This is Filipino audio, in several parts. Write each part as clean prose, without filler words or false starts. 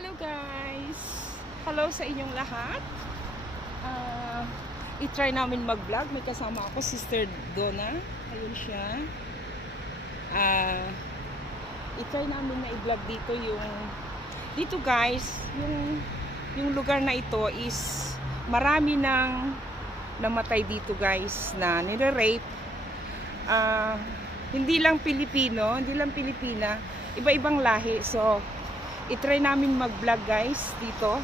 Hello guys! Hello sa inyong lahat. I-try namin mag-vlog. May kasama ako, Sister Donna. Ayun siya. I-try namin na i-vlog dito dito guys, yung lugar na ito is marami nang namatay dito guys na nire-rape. Hindi lang Pilipino, hindi lang Pilipina, iba-ibang lahi. So i-try namin mag-vlog guys dito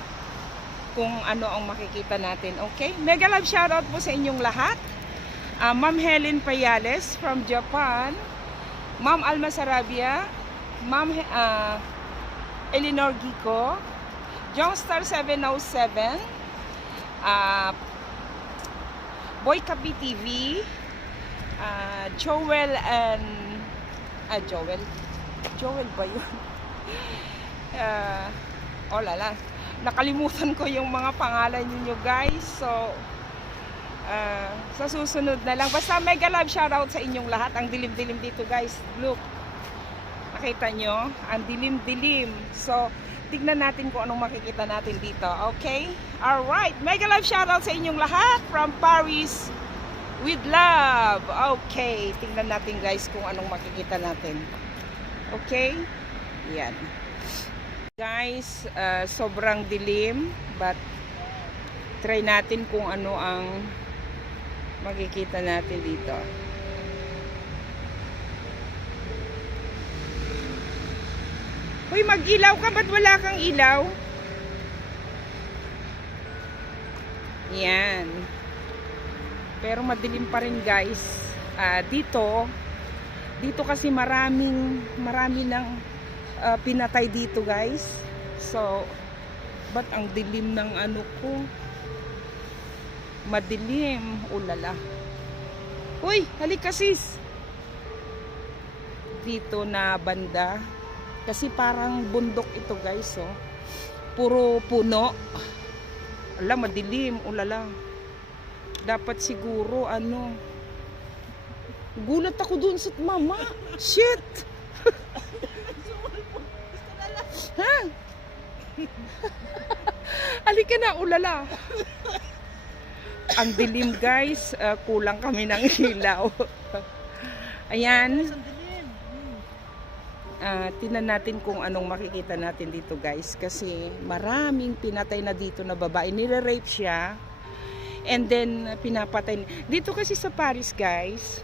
kung ano ang makikita natin. Okay? Mega love shoutout po sa inyong lahat. Ma'am Helen Payales from Japan, Ma'am Alma Sarabia, Ma'am Eleanor Gico, Jongstar 707, Boy Kapi TV, Joel ba yun? Oh lala, nakalimutan ko yung mga pangalan niyo guys. So sa susunod na lang, basta mega love shoutout sa inyong lahat. Ang dilim-dilim dito guys, look, nakita nyo, ang dilim-dilim. So tignan natin kung anong makikita natin dito. Okay, alright, mega love shoutout sa inyong lahat from Paris with love. Okay, tignan natin guys kung anong makikita natin. Okay, yan guys, sobrang dilim, but try natin kung ano ang makikita natin dito. Uy, mag-ilaw ka, ba't wala kang ilaw? Yan, pero madilim pa rin guys. Dito kasi marami ng pinatay dito guys. So ba't ang dilim ng ano ko, madilim, ulala. Uy, halika sis dito na banda, kasi parang bundok ito guys. Oh, puro puno. Ala, madilim, ulala. Dapat siguro ano, gulat ako dun sa mama. Shit. Ha? Halika na, ulala. Ang dilim guys, kulang kami ng ilaw. Ayan. Tingnan natin kung anong makikita natin dito guys, kasi maraming pinatay na dito na babae. Nire-rape siya and then pinapatay. Dito kasi sa Paris guys,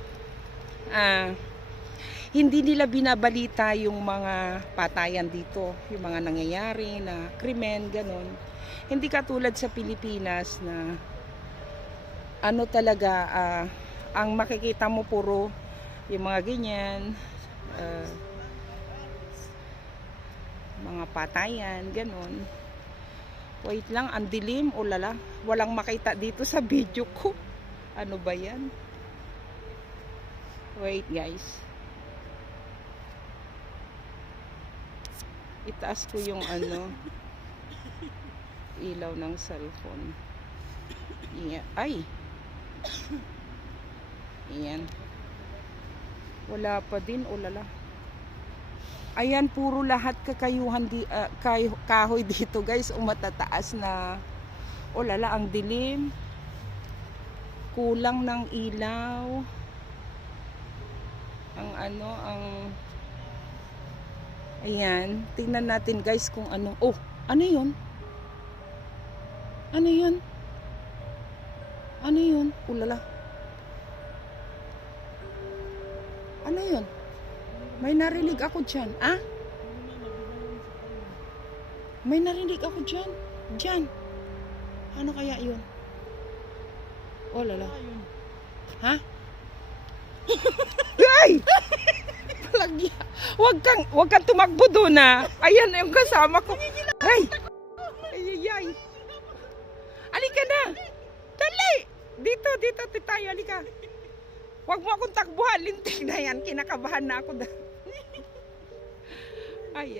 hindi nila binabalita yung mga patayan dito, yung mga nangyayari na krimen, ganon. Hindi katulad sa Pilipinas na ano talaga, ang makikita mo puro yung mga ganyan, mga patayan, ganon. Wait lang, ang dilim, ulala. Walang makita dito sa video ko. Ano ba yan? Wait guys. Itaas ko yung ano, ilaw ng cellphone. Iya, ay. Iyan. Wala pa din, ulala. Ayan, puro lahat kakayuhan kahoy dito guys, umatataas na. Ulala, ang dilim. Kulang ng ilaw. Ayan, tingnan natin guys kung ano. Oh, ano yun? Ano yun? Ano yun? Ulala. Ano yun? May narinig ako dyan. Ah? May narinig ako dyan. Dyan. Ano kaya yun? Oh, lala. Ha? Ay! Palagya. Wag kang tumakbo doon na. Ayan yung kasama ko. Ay! Ay! Alika na! Dali! Dito tayo, alika. Wag mo akong takbuhan, lintik na yan. Kinakabahan na ako. Ay.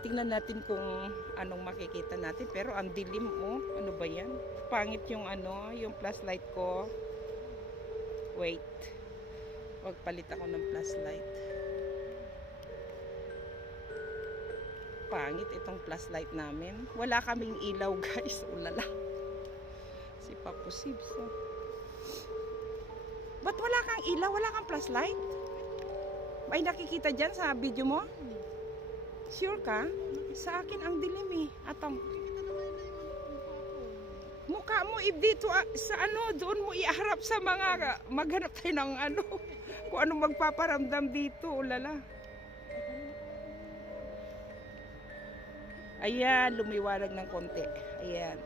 Tingnan natin kung anong makikita natin. Pero ang dilim, oh. Ano ba yan? Pangit yung ano, yung flashlight ko. Wait. Wag palit ako ng flashlight. Pangit itong flashlight namin. Wala kaming ilaw guys. Ulala. Si Papu Sibs. Oh. Ba't wala kang ilaw? Wala kang flashlight? May nakikita dyan sa video mo? Sure ka? Sa akin ang dilim eh. Atong. Mukha mo dito sa ano, doon mo iharap sa mga maghanap tayo ng ano. Kung ano magpaparamdam dito. Ulala. Ayan, lumiwanag ng konti. Ayan.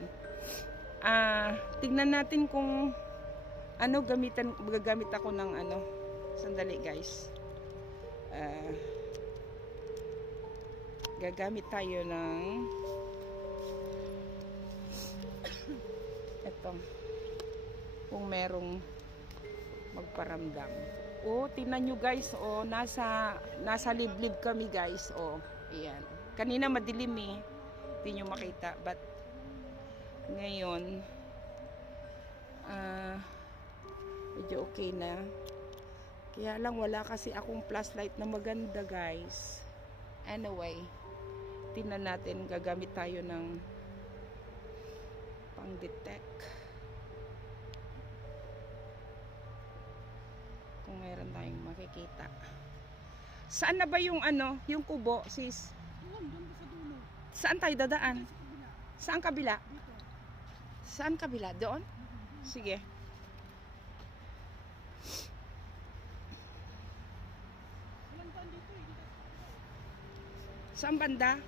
Tignan natin kung ano gagamit ako ng ano. Sandali guys. Gagamit tayo ng ito. Kung merong magparamdam. Oh, tingnan nyo guys. Oh, nasa liblib kami guys. Oh, ayan. Kanina madilim eh. Hindi nyo makita. But, ngayon, medyo okay na. Kaya lang wala kasi akong flashlight na maganda guys. Anyway, tingnan natin. Gagamit tayo ng pang-detect. Kung mayroon tayong makikita. Saan na ba yung ano, yung kubo, sis? Saan tayo dadaan? Saan kabila? Saan kabila? Doon? Sige. Saan banda?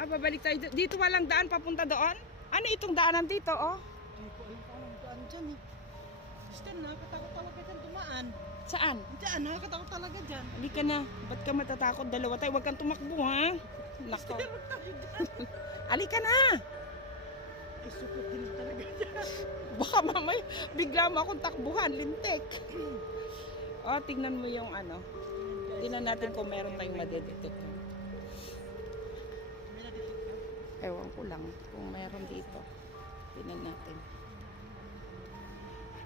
Babalik tayo. Dito walang daan papunta doon? Ano itong daanan dito, oh? Hindi ko alam kung anong daan dyan eh. Basta nakakatakot talaga dyan dumaan. Saan? Diyan, nakakatakot talaga dyan. Hindi ka na. Ba't ka matatakot? Dalawa tayo. Huwag kang tumakbo, ha? Nako. Alika na! Ay, supot din talaga dyan. Baka mamay, bigla mo akong takbuhan. Lintik. Oh, tingnan mo yung ano. Tingnan natin kung meron tayong madedetect. Ewan ko lang kung meron dito. Tingnan natin.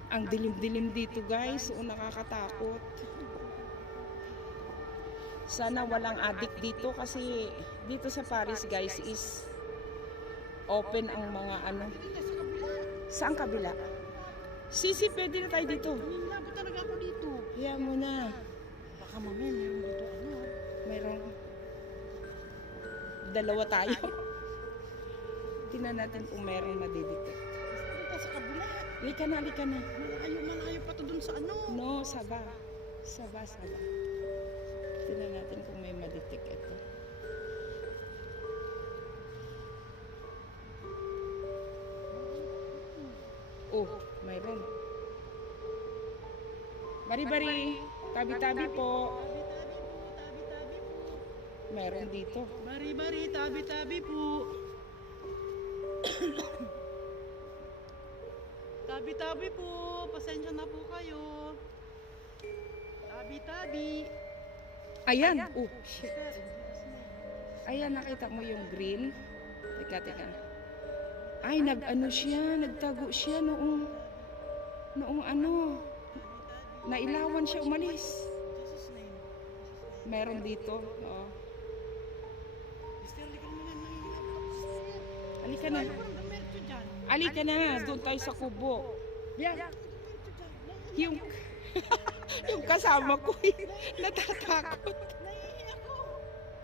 Ang dilim-dilim dito guys. O nakakatakot. Sana walang addict dito kasi dito sa Paris guys is open ang mga ano. Saan kabila? Sisi, pwede na tayo dito. Nangyayabot talaga ako dito. Hiya mo na. Baka mamaya meron dito ano. Meron. Dalawa tayo. Tingnan natin kung meron madidetect. Dito sa kabila. Lika na, lika na. Malayo pa to dun sa ano. No, saba. Saba. Tingnan natin kung may madetect ito. Oh, mayroon. Bari-bari. Tabi-tabi po. Tabi-tabi po. Mayroon dito. Bari-bari, tabi-tabi po. Tabi-tabi po. Pasensya na po kayo. Tabi-tabi. Ayan. Oh, shit. Ayan, nakita mo yung green. Teka. Ay, nag-ano siya. Nagtago siya noong ano. Nailawan siya umalis. Jesus name. Meron dito. Oo. Mister, hindi ka naman nangyayabot. Alika na. Ayaw ko ng dumercho dyan. Alika na. Doon tayo sa kubo. Yeah. Yung yung kasama ko natatakot. Naiihi ako.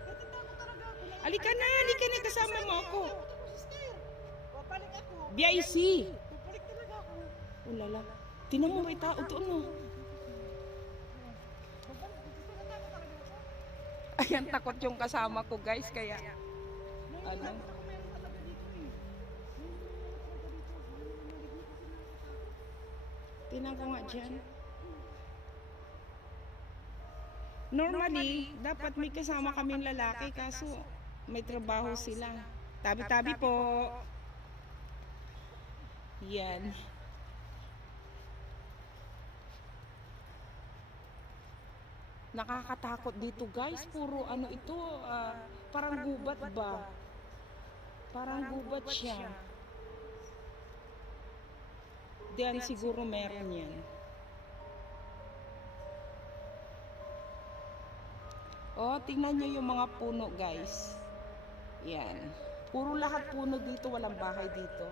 Natatakot talaga ako. Alika na. Kasama mo ako. Sister, babalik ako. BIC. Babalik talaga ako. Ulala. Tinan mo may tao doon, no? Ayan, takot yung kasama ko, guys. Kaya, ano? Tinan ko nga dyan. Normally, dapat may kasama kaming lalaki, kaso may trabaho sila. Tabi-tabi po. Yan. Nakakatakot dito guys. Puro ano ito, parang gubat ba? Parang gubat siya. Diyan siguro meron yan. Oh, tingnan nyo yung mga puno, guys. Yan. Puro lahat puno dito, walang bahay dito.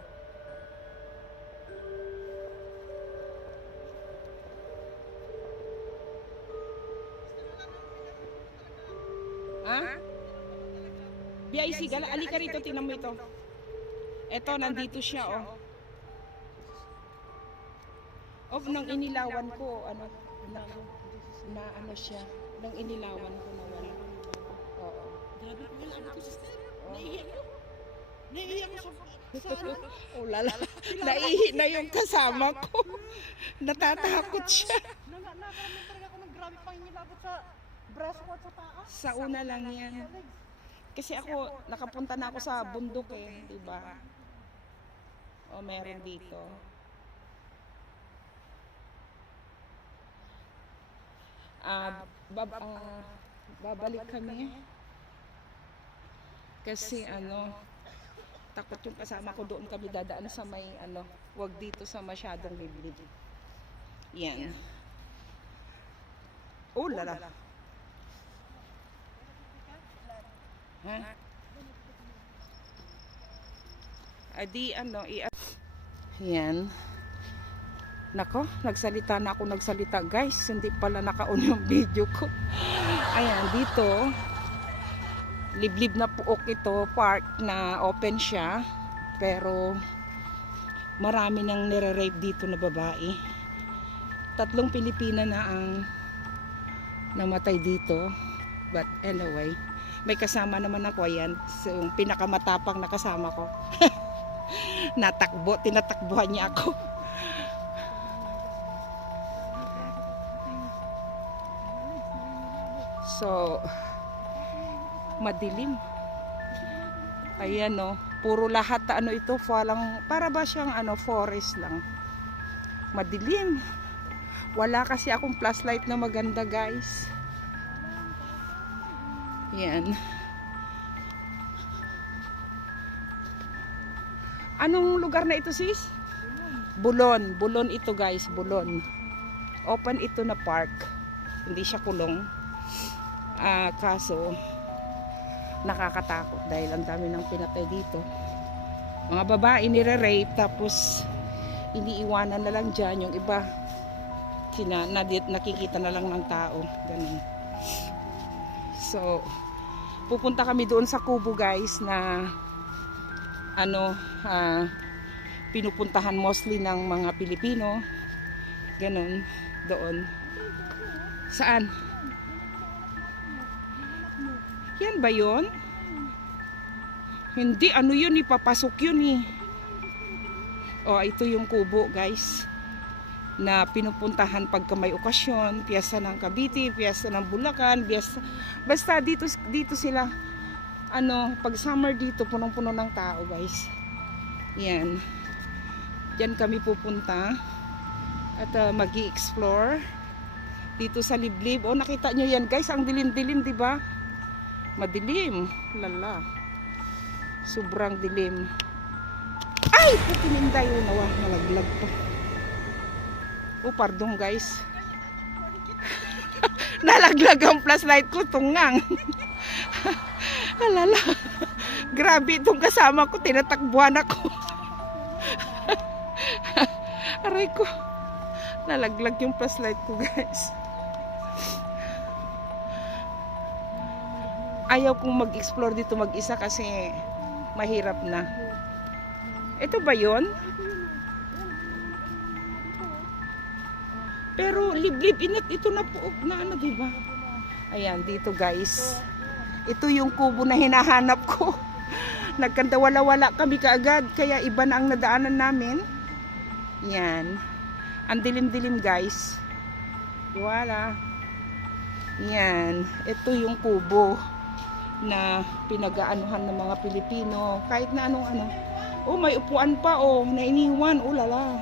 Ha? BIC, gala, alika rito, tingnan mo ito. Eto, nandito siya, oh. Oh, nang inilawan ko, ano, na ano siya, nang inilawan ko na wala. Oo. Grabe ko yan, ano, sister. Naiiyak ko. Naiiyak ko sa ano. Oh, lala. Naihi na yung kasama ko. Natatakot siya. Nakaramit talaga ako ng grabe pangingilabot sa braso ko at sa taas. Sa una lang yan. Kasi ako, nakapunta na ako sa bundok eh, di ba? O, meron dito. Babalik kami. Kasi ano, takot yung kasama ko, doon kami dadaan sa may ano, wag dito sa masyadong liblib. Yan. Oh, lala. Ha? Adi ano, yan. Nako, nagsalita na ako guys. Hindi pala naka-on yung video ko. Ayan, dito. Liblib na puok ito, park na open siya. Pero marami nang nire-rape dito na babae. 3 Pilipina na ang namatay dito. But anyway, may kasama naman ako, ayan. So, yung pinakamatapang na kasama ko. Natakbo, tinatakbuhan niya ako. So, madilim. Ayan o, puro lahat ano ito, para ba siyang ano, forest lang. Madilim. Wala kasi akong flashlight na maganda, guys. Yan. Anong lugar na ito, sis? Bulon. Bulon ito, guys. Bulon. Open ito na park. Hindi siya kulong. Kaso nakakatakot dahil ang dami ng pinatay dito. Mga babae nire-rape tapos iniiwanan na lang dyan. Yung iba nakikita na lang ng tao. Ganun. So, pupunta kami doon sa kubo, guys, na ano, pinupuntahan mostly ng mga Pilipino. Ganun, doon. Saan? Yan ba yun? Hindi, ano yun, ipapasok yun eh. O, ito yung kubo, guys, na pinupuntahan pagka may okasyon, piyesta ng Cavite, piyesta ng Bulacan, basta dito sila, ano, pag summer dito, punong-puno ng tao, guys. Yan. Diyan kami pupunta at mag-i-explore dito sa liblib. O, nakita nyo yan, guys, ang dilim-dilim, di ba? Madilim. Lala. Sobrang dilim. Ay! Pupininday. O, nawa. Nalaglag pa. O, pardon, guys. Nalaglag ang flashlight ko. Tungang. Lala. Grabe itong kasama ko. Tinatakbuhan ako. Aray ko. Nalaglag yung flashlight ko, guys. Ayaw kong mag-explore dito mag-isa kasi mahirap na. Ito ba yon? Pero liblib inat ito na po na ano, di ba? Ayan, dito, guys. Ito yung kubo na hinahanap ko. Nagkandawala-wala kami kaagad kaya iba na ang nadaanan namin. Yan. Ang dilim-dilim, guys. Wala. Yan. Ito yung kubo na pinag-aanuhan ng mga Pilipino. Kahit na anong ano. Oh, may upuan pa, oh. Na iniwan. Oh, lala.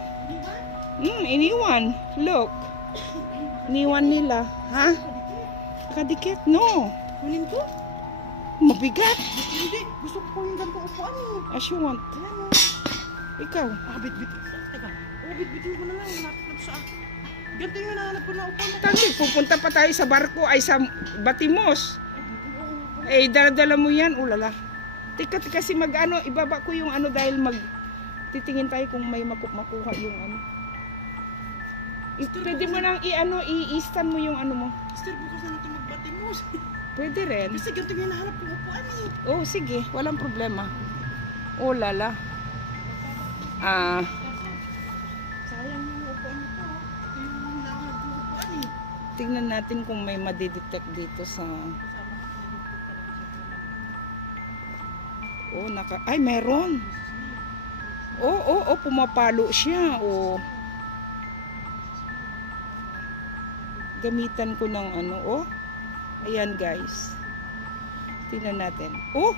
Iniwan. Look. Iniwan nila. Ha? Kadikit? No. Kunin ko? Mabigat. Hindi. Gusto ko yung ganito upuan eh. As you want. Ayan o. Ikaw. Bit-bit. Teka. Bit-bitin ko na lang. Nakakap sa... Ganito yung hinahanap ko na upuan. Tangi, pupunta pa tayo sa barko ay sa Batimos. Eh, dala-dala mo yan. Ulala. Tika kasi mag-ano, ibaba ko yung ano dahil titingin tayo kung may makuha yung ano. Pwede mo nang i-stand mo yung ano mo. Sister, bukas na natin magbatimos. Pwede rin. Kasi ganito yung hinahanap kong upuan eh. Oh, sige. Walang problema. Oh, lala. Ah, Sayang yung upuan nito. Ito yung hinahanap kong upuan eh. tingnan natin kung may madidetect dito sa... Oh, ay, meron. Oh, pumapalo siya. Oh. Gamitan ko ng ano, oh. Ayan, guys. Tingnan natin. Oh!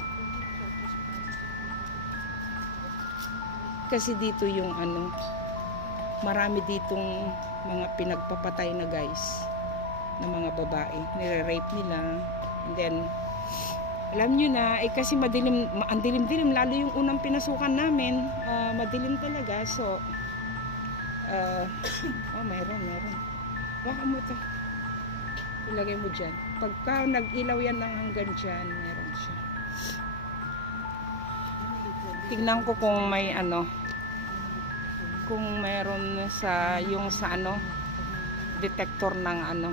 Kasi dito yung ano, marami ditong mga pinagpapatay na guys, na mga babae. Nire-rape nila. And then, alam nyo na, kasi madilim, ang dilim-dilim, lalo yung unang pinasukan namin, madilim talaga. So, oh, meron. Baka mo ito. Ilagay mo dyan. Pagka nag-ilaw yan ng hanggang dyan, meron siya. Tignan ko kung may ano, kung meron sa, yung sa ano, detector ng ano,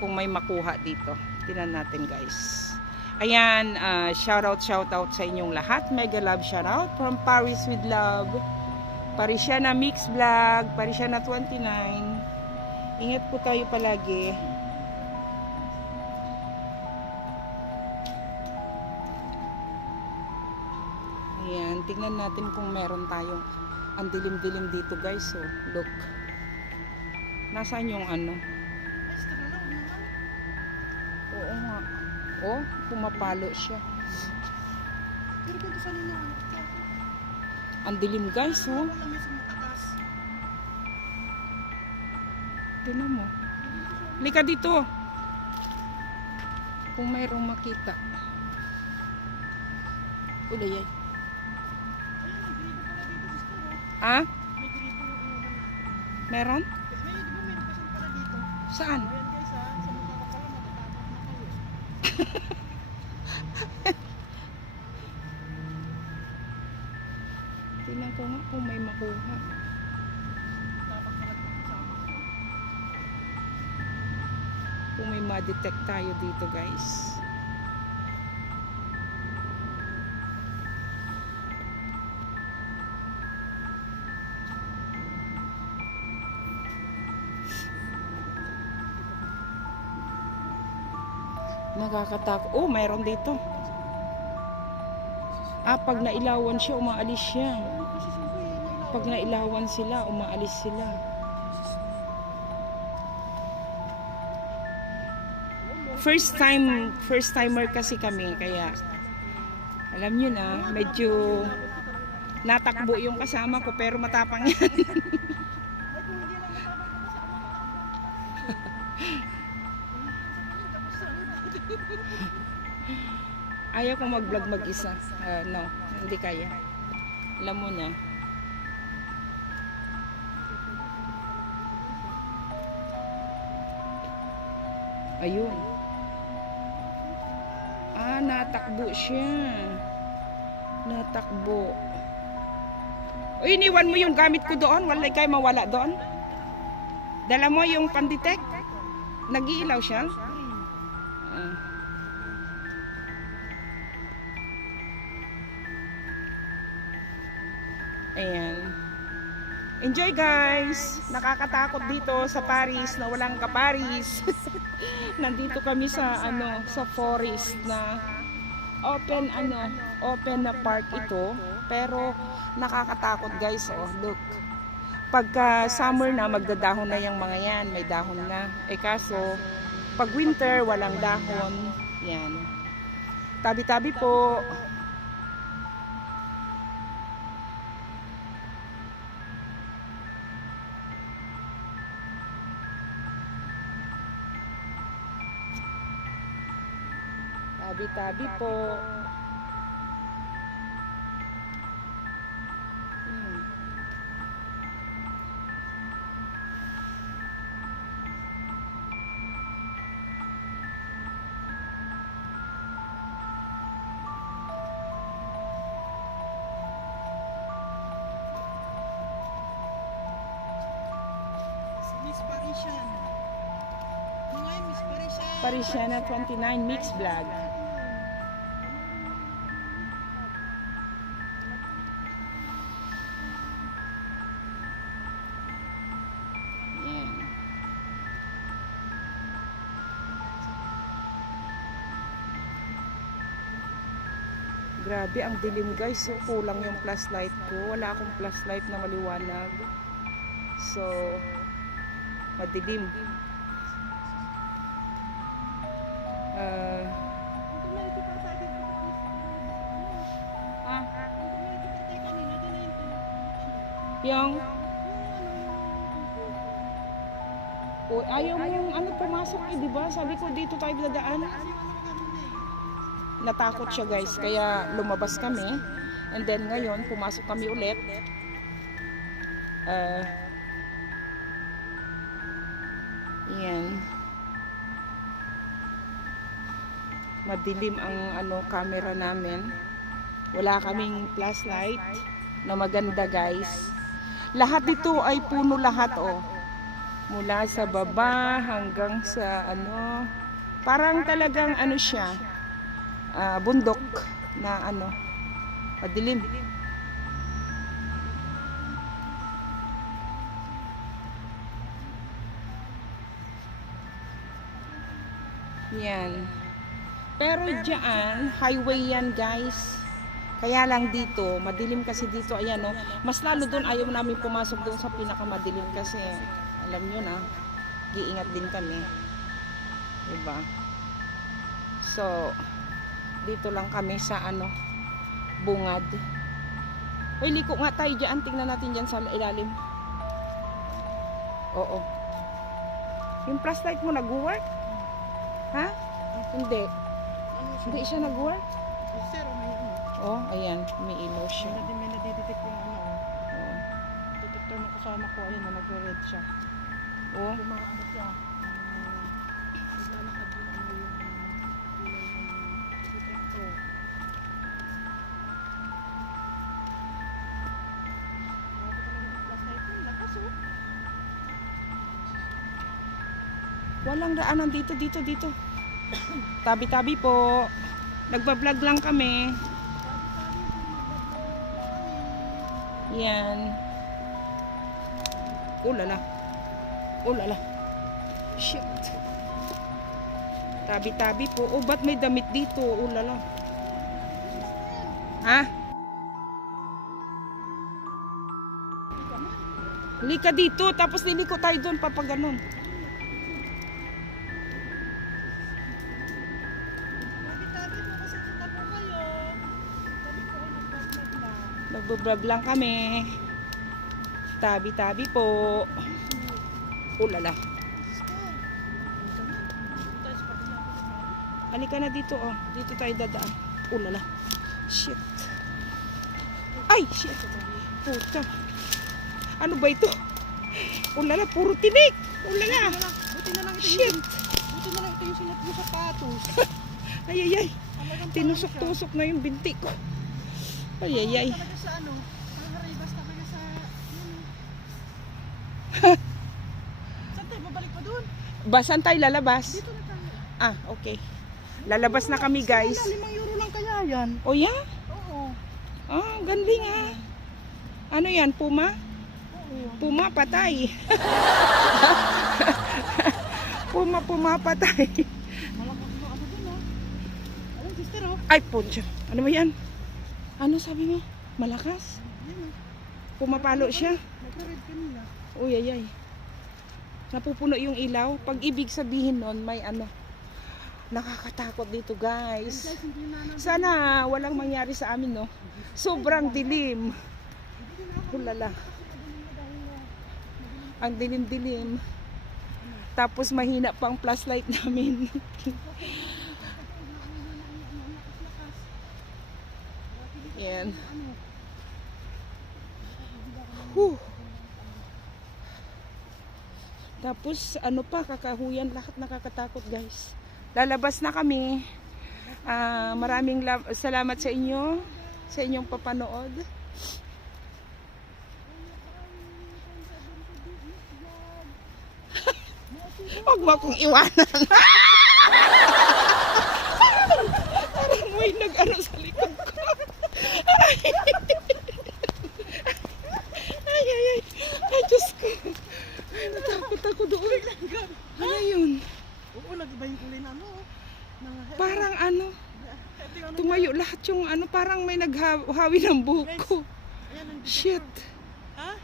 kung may makuha dito. Tignan natin guys. Ayan, shoutout sa inyong lahat. Mega love shoutout from Paris with love. Parisiana Mix Vlog, Parisiana 29. Ingat po tayo palagi. Ayan, tingnan natin kung meron tayong ang dilim-dilim dito guys. So, look. Nasaan yung ano? Sister, wala, huwag naman. Oo nga. Oh, pumapalo siya. Pero kung saan niya ano? Ang dilim guys, oh. Wala may sa mataas. Tingnan mo. Lika dito. Kung mayroong makita. Uday yan. Ah? May grito yung ulo na. Meron? May, di ba may nagkasal pala dito? Saan? Ayan guys ha, sa mukha ko pala natatakot na kayo. Tingnan ko nga kung may makuha. Dapat pala kasama ko. Kung may ma-detect tayo dito guys. Nakakatakot. Oh, mayroon dito. Ah, pag nailawan siya, umaalis siya. Kasi siyempre, nailaw. Pag nailawan sila, umaalis sila. First timer kasi kami, kaya alam nyo na, medyo natakbo yung kasama ko, pero matapang yan. Ayaw ko mag-vlog mag-isa. No, hindi kaya. Alam mo na. Ayun. Ah, natakbo siya. Natakbo. O, iniwan mo yung gamit ko doon. Wala kayo mawala doon. Dala mo yung pandetect. Nag-iilaw siya. Ah. Ayan. Enjoy guys! Nakakatakot dito sa Paris na walang ka-Paris. Nandito kami sa sa forest na open na park ito, pero nakakatakot guys. Oh, look. Pagka summer na, magdadahon na yung mga yan, may dahon na. Eh kaso pag winter walang dahon. Yan. Tabi-tabi po. Tabi-tabi po. Parisiana 29 Mix Vlog. Yan. Grabe, ang dilim guys. So, kulang yung flashlight ko. Wala akong flashlight na maliwanag. So, madilim. Yung ayaw mong ano pumasok eh, di ba? Sabi ko dito tayo dadaan. Natakot siya guys, kaya lumabas kami. And then ngayon, pumasok kami ulit. Yan. Madilim ang ano camera namin. Wala kaming flashlight na maganda guys. Lahat dito ay puno lahat oh. Mula sa baba hanggang sa ano, parang talagang ano siya, bundok na ano, madilim. Yan. Pero diyan, highway yan guys. Kaya lang dito, madilim kasi dito, ayan no. Mas lalo doon ayaw namin pumasok doon sa pinakamadilim kasi alam nyo na, giingat din kami. Diba? So, dito lang kami sa ano, bungad. Uy, liko nga tayo dyan. Tingnan natin dyan sa ilalim. Oo. Yung flashlight mo nag-work? Ha? Hindi. Hindi siya nag-work? Sir, may ano. Oh, ayan. May ilaw siya. May nadidetect yung ano. Oh. Detector ng kasama ko, ayun na nag-red siya. Oh. Kumaano siya. Naglalakad yung ano yung kulay ng detector. Walang daanan dito. Tabi-tabi po. Nagbablog lang kami. Yan. Ulala. Ulala. Shit. Tabi-tabi po. Oh, ba't may damit dito? Ulala. Ha? Lika dito. Tapos liliko tayo doon. Papaganon. Nagbablog lang kami. Tabi-tabi po. Ulala. Halika na dito oh. Dito tayo dadaan. Ulala. Shit. Ay, shit. Puta. Ano ba ito? Ulala, puro tinik. Ulala. Buti na lang ito Shit. Buti na lang ito yung sinat mo sapatos. Ay, ay, ay. Tinusok-tusok na yung binti ko. Ay, ay, ay. Talaga sa ano, haribas talaga sa saan tayo? Babalik pa doon? Basan tayo lalabas? Dito na tayo. Ah, okay. Lalabas na kami guys. Wala, €5 lang kaya yan. O yan? Oo. Ah, galing ah. Ano yan? Puma? Oo. Puma patay. Puma patay. Malakas mo ano dun oh. Ayun, sister oh. Ay, puncha. Ano ba yan? Ano sabi mo? Malakas? Yan oh. Pumapalo siya. Nagre-red kanina. Uy, ay, ay. Napupuno yung ilaw. Pag ibig sabihin nun, may ano. Nakakatakot dito guys. Guys, hindi na namin. Sana walang mangyari sa amin, no? Sobrang dilim. Hulala. Ang dilim-dilim. Tapos mahina pang flashlight namin. Yan. Whew. Tapos ano pa, kakahuyan, lahat nakakatakot guys. Lalabas na kami. Maraming salamat sa inyo, sa inyong papanood. Huwag mo akong iwanan. Parang may nag-ano sa likod ko. Ay, ay, ay. Ay, Diyos ko. Ay, natakot ako doon. Ano yun? Oo, nag-iba yung kulay na ano. Parang ano, tumayo lahat yung ano, parang may naghawi ng buhok ko. Shit. Ha?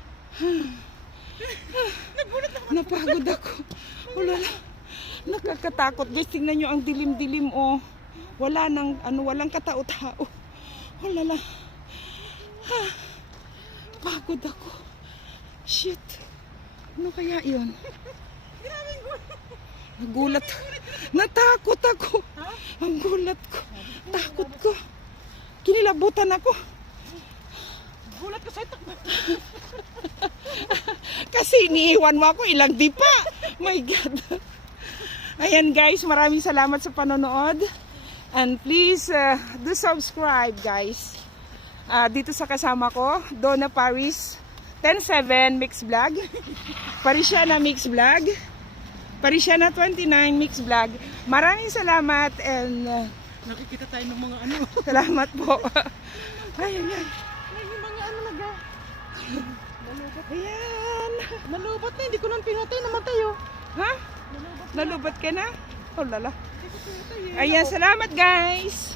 Napagod ako. Wala lang. Nakakatakot. Guys, tingnan nyo ang dilim-dilim, oh. Wala nang, ano, walang katao-tao. Wala lang. Ha. Pagod ako. Shit. Ano kaya yun? Nagulat. Natakot ako. Ang gulat ko. Takot ko. Kinilabutan ako. Gulat ka sa itak. Kasi iniiwan mo ako ilang di pa. My God. Ayan guys, maraming salamat sa panonood. And please do subscribe guys. Dito sa kasama ko, Donna Paris 107 Mix Vlog. Parisiana Mix Vlog. Parisiana 29 Mix Vlog. Maraming salamat and Nakikita tayo ng mga ano. salamat po. Ay, ay, ay. May mga ano naga. Nalubot. Ayan. Nalubot na, hindi ko lang pinatay, namatay oh. Ha? Nalubot. Nalubat ka na? Oh, lala. Hindi ko pinatay eh. Ayan, salamat guys.